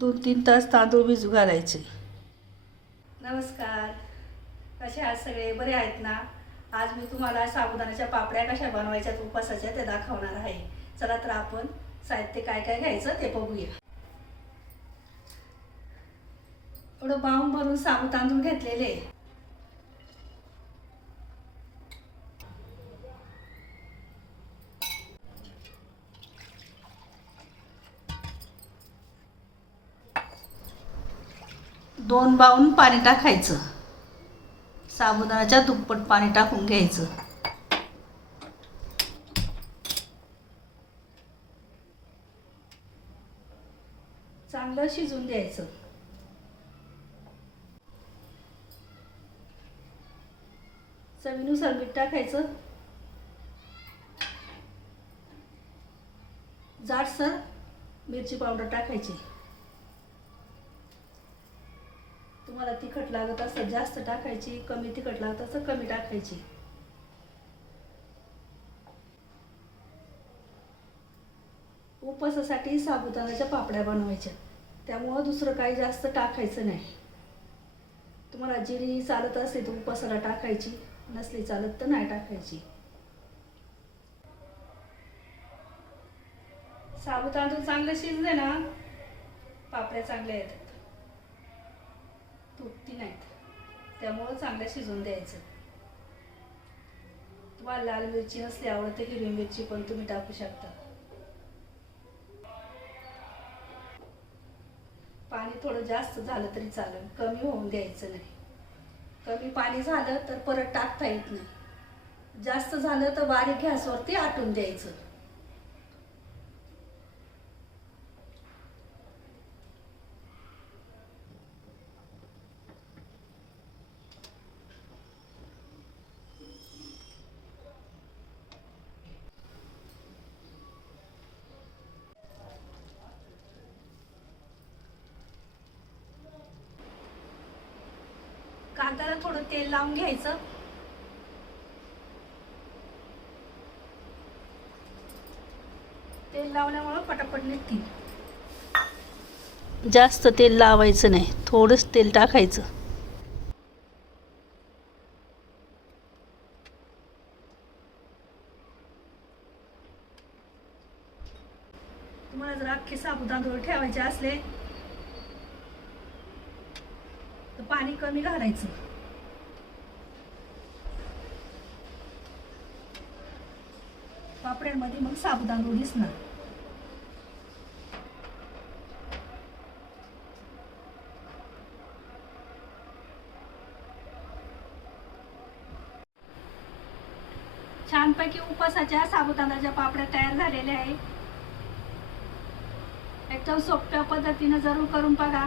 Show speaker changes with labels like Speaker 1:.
Speaker 1: दोन तीन तास तांदूळ भिजू घालायचे. नमस्कार. कसे आहात सगळे? बरे आहेत ना? आज मी तुम्हाला साबुदाण्याच्या पापड्या कशा बनवायच्या उपासाच्या ते दाखवणार आहे. चला तर आपण साहित्य काय काय घ्यायचं ते बघूया. एवढं बाहून भरून साबू तांदूळ घेतलेले. दोन बाऊन पाणी टाकायचं. साबुदाण्याच्या दुप्पट पाणी टाकून घ्यायचं. चांगलं शिजून द्यायचं चवीनुसार मीठ टाकायचं. जाडसर मिरची पावडर टाकायची. तुम्हाला तिखट लागत असं जास्त टाकायची कमी तिखट लागत असं कमी टाकायची. उपवासासाठी साबुदाण्याच्या पापड्या बनवायच्या. त्यामुळं दुसरं काही जास्त टाकायचं नाही. तुम्हाला जिरी चालत असेल तर उपवासाला टाकायची नसली चालत तर नाही टाकायची. साबू चांगलं शिजले ना? पापड्या चांगल्या आहेत. तुटती नाहीत. त्यामुळं चांगलं शिजवून द्यायचं. तुम्हाला लाल मिरची नसली आवडते हिरवी मिरची पण तुम्ही टाकू शकता. पाणी थोडं जास्त झालं तरी चालेल कमी होऊन द्यायचं नाही. कमी पाणी झालं तर परत टाकता येत नाही. जास्त झालं तर बारीक गॅसवरती आटून द्यायचं. कांद्याला थोडं तेल लावून घ्यायचं. तेल लावल्यामुळं पटापट निघतील. जास्त तेल लावायचं नाही थोडंच तेल टाकायचं. तुम्हाला जर अख्खे साबुदाणे ठेवायचे असले तर पाणी कमी घालायचं. पापड्यांमध्ये मग साबुदाणा दिसणार. छानपैकी उपासाच्या साबुदाण्याच्या पापड्या तयार झालेल्या आहे एकदम सोप्या पद्धतीनं जरूर करून बघा.